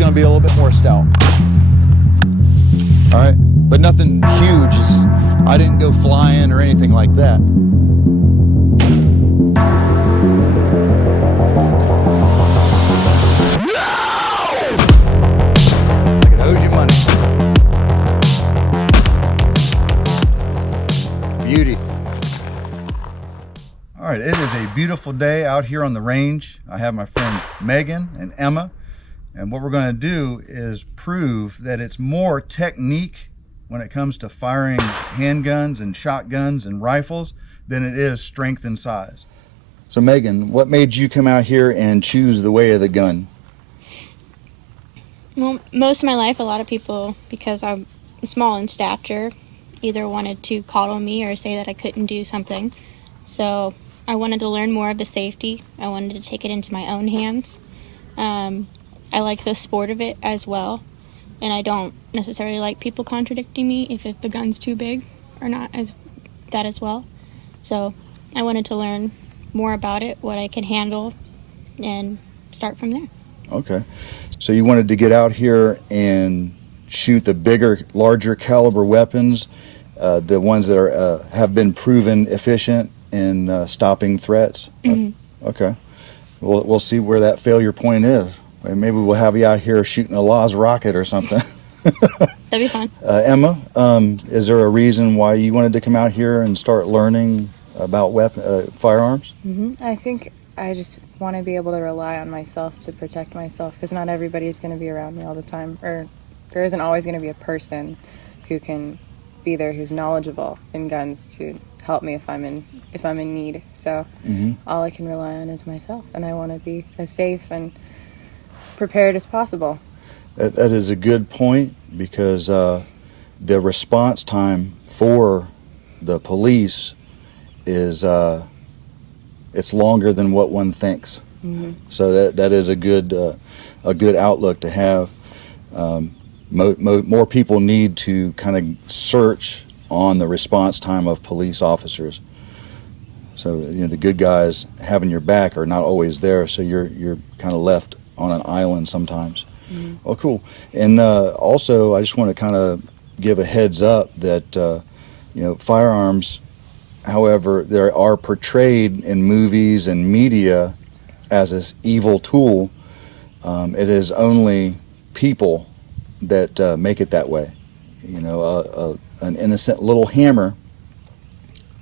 going to be a little bit more stout. All right, but nothing huge. I didn't go flying or anything like that. Like it owes you money. Beauty. All right, it is a beautiful day out here on the range. I have my friends Megan and Emma, and what we're going to do is prove that it's more technique when it comes to firing handguns and shotguns and rifles than it is strength and size. So Megan, what made you come out here and choose the way of the gun? Well, most of my life, a lot of people, because I'm small in stature, either wanted to coddle me or say that I couldn't do something. So I wanted to learn more of the safety. I wanted to take it into my own hands. I like the sport of it as well, and I don't necessarily like people contradicting me if the gun's too big or not as that as well. So I wanted to learn more about it, what I can handle, and start from there. Okay, so you wanted to get out here and shoot the bigger, larger caliber weapons, the ones that are have been proven efficient in stopping threats. Mm-hmm. Okay, we'll see where that failure point is. Maybe we'll have you out here shooting a Laws rocket or something. That'd be fun. Emma, is there a reason why you wanted to come out here and start learning about firearms? Mm-hmm. I think I just want to be able to rely on myself to protect myself, because not everybody's going to be around me all the time, or there isn't always going to be a person who can be there who's knowledgeable in guns to help me if I'm in need. So all I can rely on is myself, and I want to be as safe and prepared as possible. That is a good point, because the response time for the police is it's longer than what one thinks. So that is a good outlook to have. More people need to kind of search on the response time of police officers. So the good guys having your back are not always there, so you're kind of left on an island sometimes. Oh, cool. And also, I just want to kind of give a heads up that firearms, however, they are portrayed in movies and media as this evil tool. It is only people that make it that way. An innocent little hammer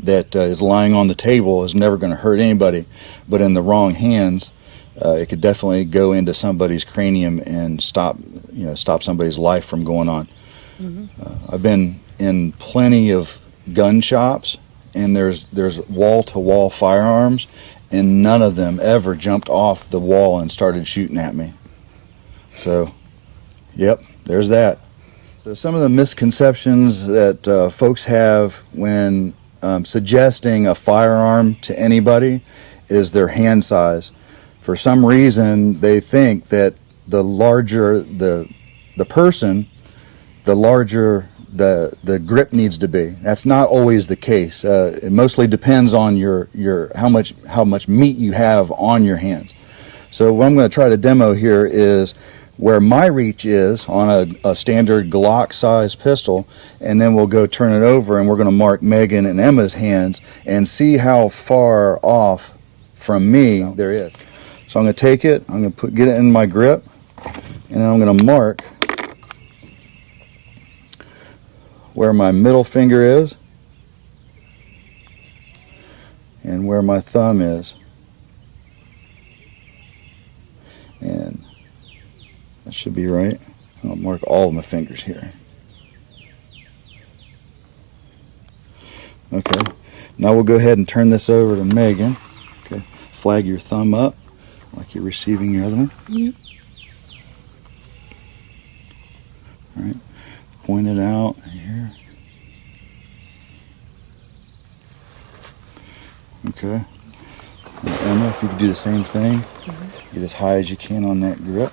that is lying on the table is never going to hurt anybody, but in the wrong hands, it could definitely go into somebody's cranium and stop somebody's life from going on. I've been in plenty of gun shops, and there's wall-to-wall firearms, and none of them ever jumped off the wall and started shooting at me. So, yep, there's that. So some of the misconceptions that folks have when suggesting a firearm to anybody is their hand size. For some reason, they think that the larger the person, the larger the grip needs to be. That's not always the case. It mostly depends on your how much meat you have on your hands. So what I'm going to try to demo here is where my reach is on a standard Glock size pistol, and then we'll go turn it over and we're going to mark Megan and Emma's hands and see how far off from me there is. So I'm going to take it, I'm going to get it in my grip, and then I'm going to mark where my middle finger is and where my thumb is. And that should be right. I'll mark all of my fingers here. Okay, now we'll go ahead and turn this over to Megan. Okay, flag your thumb up like you're receiving your other one. All right, point it out here. Okay. Now, Emma, if you could do the same thing, get as high as you can on that grip.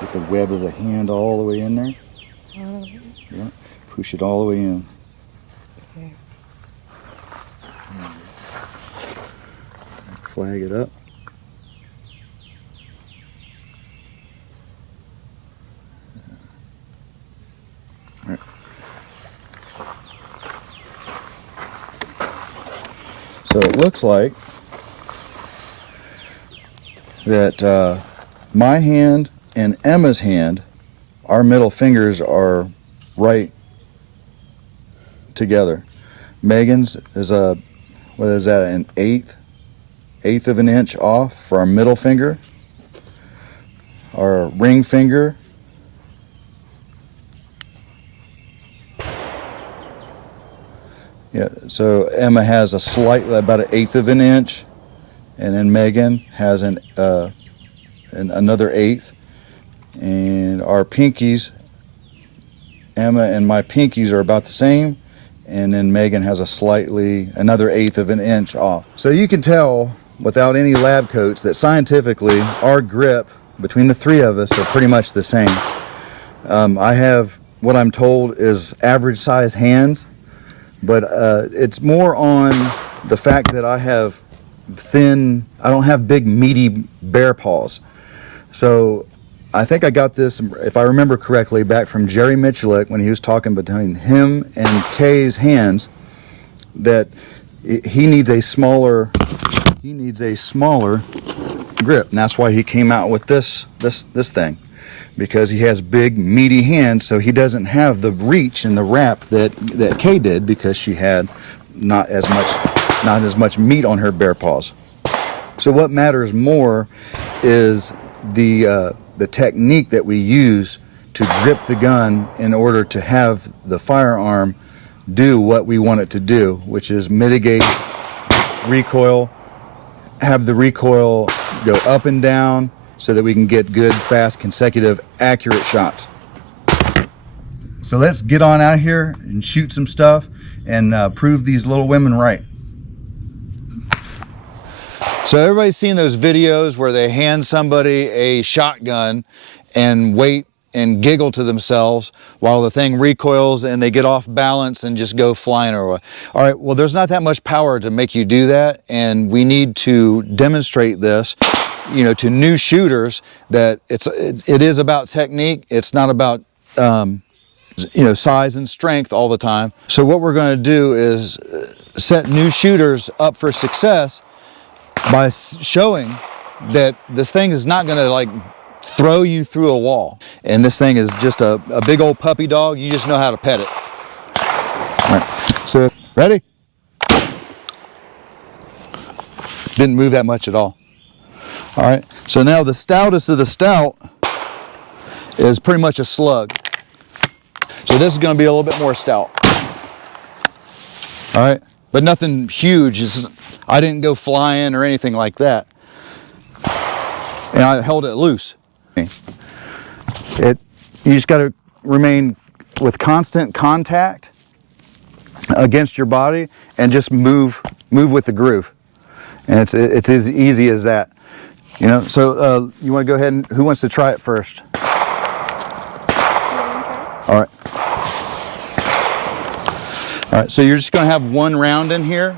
Get the web of the hand all the way in there. Yeah, push it all the way in. Okay. Flag it up. So it looks like that my hand and Emma's hand, our middle fingers are right together. Megan's is what is that, an eighth of an inch off for our middle finger. Our ring finger so Emma has a slightly about 1/8 of an inch, and then Megan has another 1/8, and our pinkies, Emma and my pinkies are about the same, and then Megan has another 1/8 of an inch off. So you can tell without any lab coats that scientifically our grip between the three of us are pretty much the same. I have what I'm told is average size hands, but it's more on the fact that I don't have big meaty bear paws. So I think I got this, if I remember correctly, back from Jerry Michalik when he was talking between him and Kay's hands, that he needs a smaller grip, and that's why he came out with this thing, because he has big meaty hands, so he doesn't have the reach and the wrap that Kay did, because she had not as much meat on her bare paws. So what matters more is the technique that we use to grip the gun in order to have the firearm do what we want it to do, which is mitigate recoil, have the recoil go up and down so that we can get good, fast, consecutive, accurate shots. So let's get on out here and shoot some stuff and prove these little women right. So everybody's seen those videos where they hand somebody a shotgun and wait and giggle to themselves while the thing recoils and they get off balance and just go flying or what. All right, well, there's not that much power to make you do that, and we need to demonstrate this, you know, to new shooters, that it is about technique. It's not about you know, size and strength all the time. So what we're going to do is set new shooters up for success by showing that this thing is not going to like throw you through a wall, and this thing is just a big old puppy dog. You just know how to pet it. All right, so ready? Didn't move that much at all. All right, so now the stoutest of the stout is pretty much a slug. So this is going to be a little bit more stout. All right, but nothing huge. I didn't go flying or anything like that, and I held it loose. You just got to remain with constant contact against your body and just move with the groove, and it's as easy as that, you know. So you want to go ahead and who wants to try it first? All right. All right, so you're just going to have one round in here.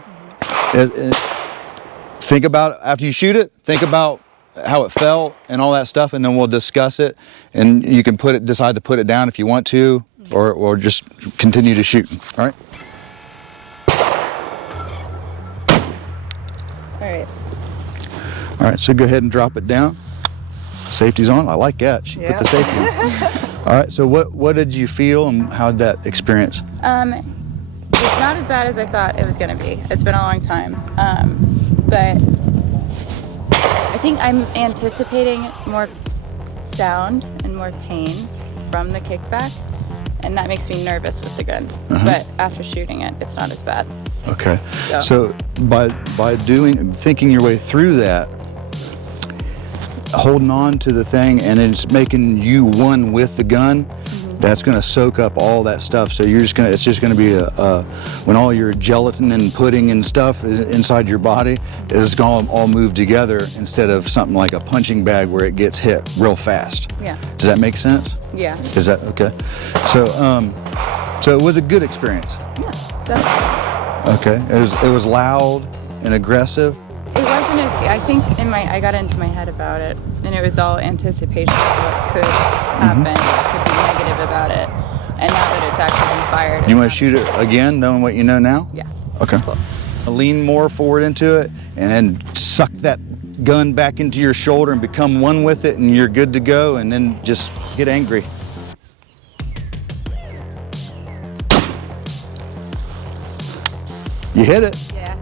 Think about, after you shoot it, think about how it felt and all that stuff, and then we'll discuss it, and you can decide to put it down if you want to, or just continue to shoot. All right. All right. All right, so go ahead and drop it down. Safety's on. I like that. She put the safety on. All right, so what did you feel, and how did that experience? It's not as bad as I thought it was going to be. It's been a long time, but I think I'm anticipating more sound and more pain from the kickback, and that makes me nervous with the gun. But after shooting it, it's not as bad. Okay. So by thinking your way through that, holding on to the thing, and it's making you one with the gun, that's going to soak up all that stuff. So it's just going to be when all your gelatin and pudding and stuff is inside your body, it's going to all move together instead of something like a punching bag where it gets hit real fast. Yeah. Does that make sense? Yeah. Is that okay? So it was a good experience. Yeah. That's okay. It was loud and aggressive. It wasn't as, I think I got into my head about it, and it was all anticipation of what could happen, what could be negative about it, and now that it's actually been fired. You want to shoot it again, knowing what you know now? Yeah. Okay. Cool. Lean more forward into it and then suck that gun back into your shoulder and become one with it, and you're good to go, and then just get angry. You hit it. Yeah.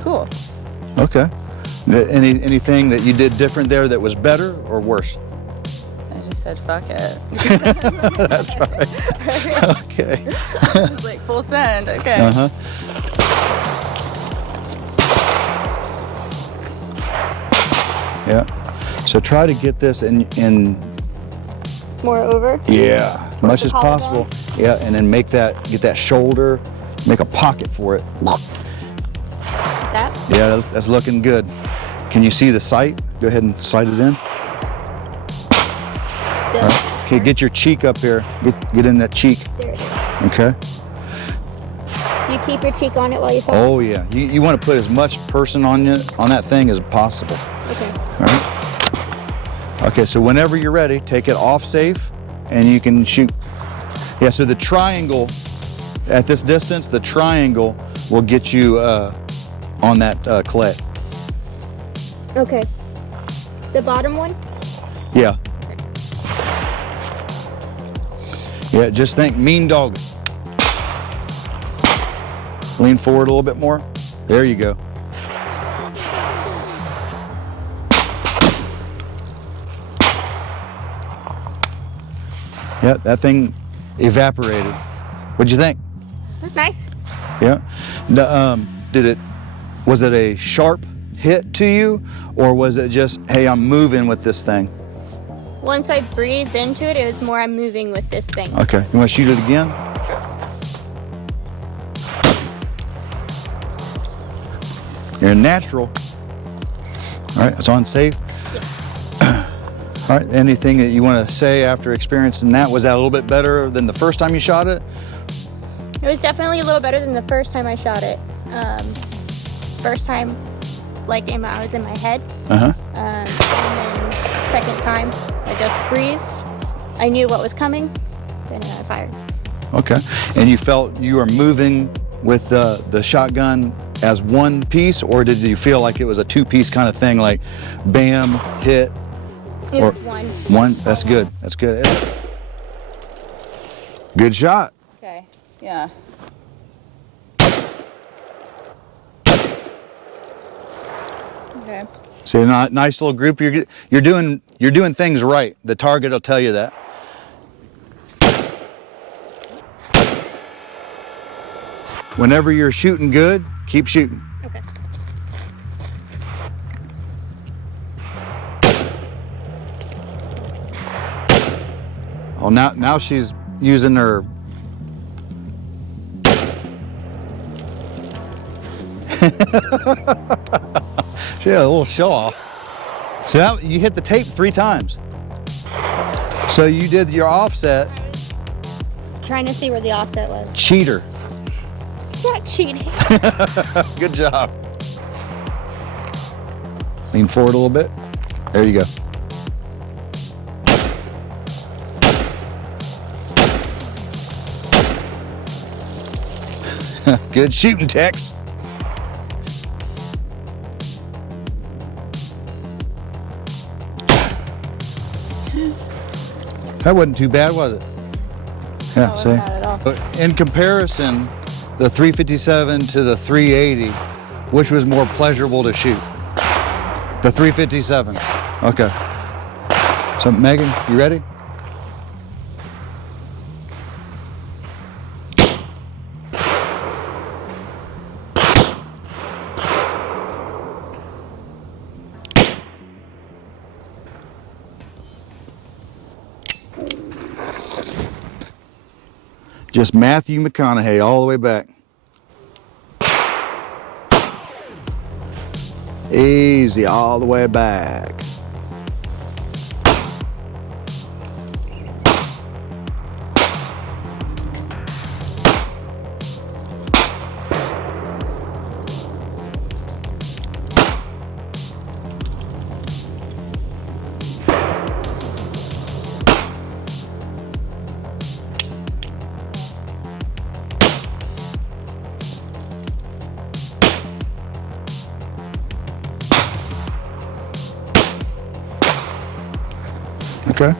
Cool. Okay. Anything that you did different there that was better or worse? I just said fuck it. That's right. Okay. It's like full send. Okay. Uh-huh. Yeah. So try to get this in More over. yeah, as much the as possible. Yeah, and then get that shoulder, make a pocket for it. That. Yeah, that's looking good. Can you see the sight? Go ahead and sight it in. This. All right. Okay, get your cheek up here. Get in that cheek. There it is. Okay. You keep your cheek on it while you fire. Oh yeah, you want to put as much person on that thing as possible. Okay. All right. Okay, so whenever you're ready, take it off safe, and you can shoot. Yeah. So the triangle, at this distance, the triangle will get you on that clay. Okay. The bottom one? Yeah. Yeah, just think mean dog. Lean forward a little bit more. There you go. Yeah, that thing evaporated. What'd you think? That's nice. Yeah. Was it a sharp hit to you, or was it just, hey, I'm moving with this thing? Once I breathed into it, it was more I'm moving with this thing. Okay, you want to shoot it again? You're natural. All right, it's on safe. Yeah. All right, anything that you want to say after experiencing that? Was that a little bit better than the first time you shot it? It was definitely a little better than the first time I shot it. First time, like I was in my head. Uh-huh. And then second time, I just breathed. I knew what was coming, and then I fired. Okay, and you felt you were moving with the shotgun as one piece, or did you feel like it was a two-piece kind of thing, like bam, hit? It Or was one. One, that's good, that's good. Good shot. Okay. Yeah. Okay. See, a nice little group. You're doing things right. The target will tell you that. Whenever you're shooting good, keep shooting. Okay. Oh, now she's using her. She had a little show off. So now you hit the tape 3 times. So you did your offset. Trying to see where the offset was. Cheater. Not cheating. Good job. Lean forward a little bit. There you go. Good shooting, Tex. That wasn't too bad, was it? Yeah, No, see? not at all. In comparison, the 357 to the 380, which was more pleasurable to shoot? The 357. Okay. So Megan, you ready? Just Matthew McConaughey all the way back. Easy all the way back. Okay.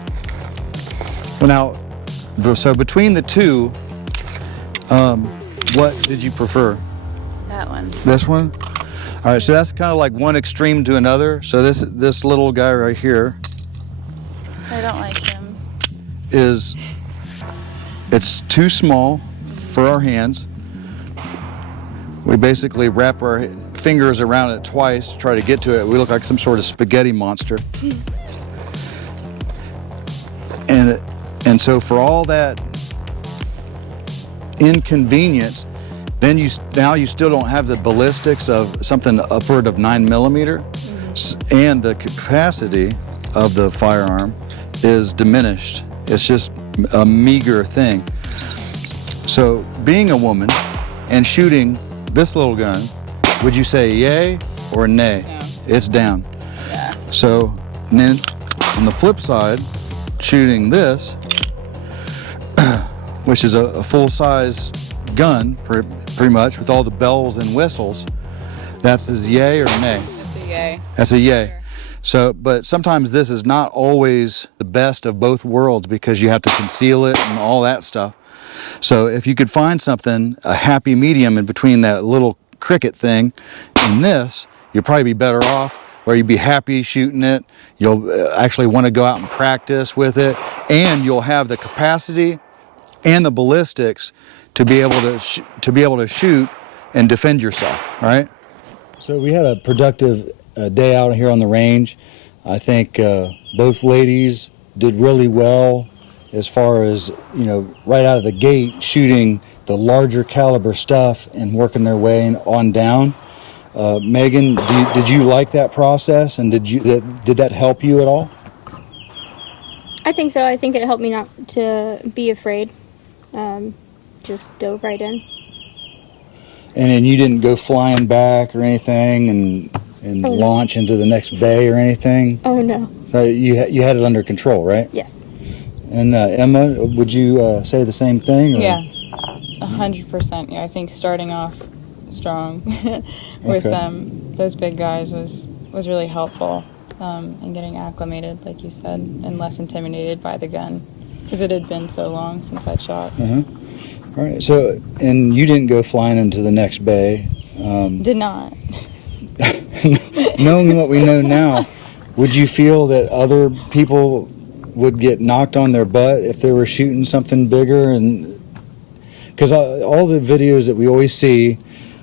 Well, now, so between the two, what did you prefer? That one. This one? All right, so that's kind of like one extreme to another. So this little guy right here I don't like him. it's too small for our hands. We basically wrap our fingers around it twice to try to get to it. We look like some sort of spaghetti monster. And so for all that inconvenience, then now you still don't have the ballistics of something upward of 9mm, and the capacity of the firearm is diminished. It's just a meager thing. So being a woman and shooting this little gun, would you say yay or nay? No. It's down. Yeah. So then on the flip side, shooting this, which is a full-size gun, pretty much, with all the bells and whistles, that's a yay or nay? That's a yay. That's a yay. Sure. So, but sometimes this is not always the best of both worlds because you have to conceal it and all that stuff. So if you could find something, a happy medium in between that little cricket thing and this, you'd probably be better off, or you'd be happy shooting it. You'll actually want to go out and practice with it, and you'll have the capacity and the ballistics to be able to shoot and defend yourself, right? So we had a productive day out here on the range. I think both ladies did really well as far as, right out of the gate, shooting the larger caliber stuff and working their way on down. Megan, did you like that process, and did that help you at all? I think so. I think it helped me not to be afraid. Just dove right in. And then you didn't go flying back or anything and launch into the next bay or anything? Oh, no. So you had it under control, right? Yes. And Emma, would you say the same thing? Or? Yeah, 100%. Yeah, I think starting off strong with those big guys was really helpful, and getting acclimated, like you said, and less intimidated by the gun, because it had been so long since I'd shot. All right. So, and you didn't go flying into the next bay. Did not. Knowing what we know now, would you feel that other people would get knocked on their butt if they were shooting something bigger? And because all the videos that we always see,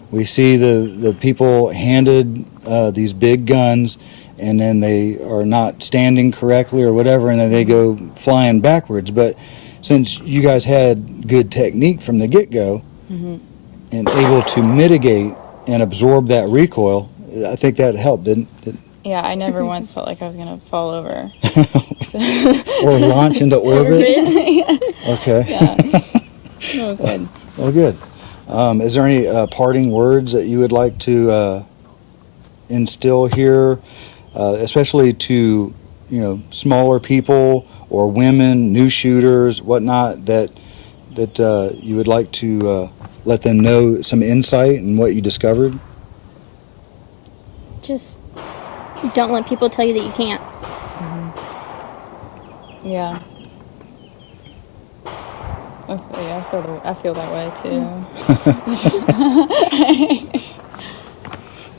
we see the people handed these big guns, and then they are not standing correctly or whatever, and then they go flying backwards. But since you guys had good technique from the get-go, and able to mitigate and absorb that recoil, I think that helped, didn't it? Yeah, I never once felt like I was going to fall over. Or launch into orbit? Okay. Yeah, it was good. Well, good. Is there any parting words that you would like to instill here, especially to smaller people or women, new shooters, whatnot, that you would like to let them know some insight in what you discovered? Just don't let people tell you that you can't. Yeah. I feel that way too.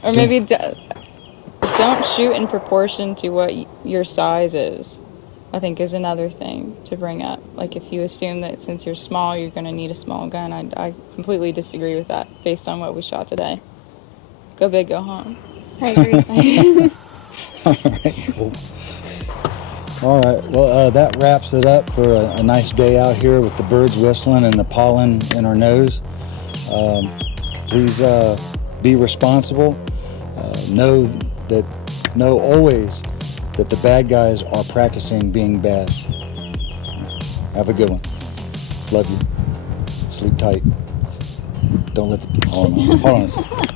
Or maybe don't shoot in proportion to what your size is, I think, is another thing to bring up. Like, if you assume that since you're small, you're going to need a small gun, I completely disagree with that based on what we shot today. Go big, go home. I agree. All right, cool. All right, well, that wraps it up for a nice day out here with the birds whistling and the pollen in our nose. Please be responsible. Know always that the bad guys are practicing being bad. Have a good one. Love you. Sleep tight. Don't let the... Hold on a second.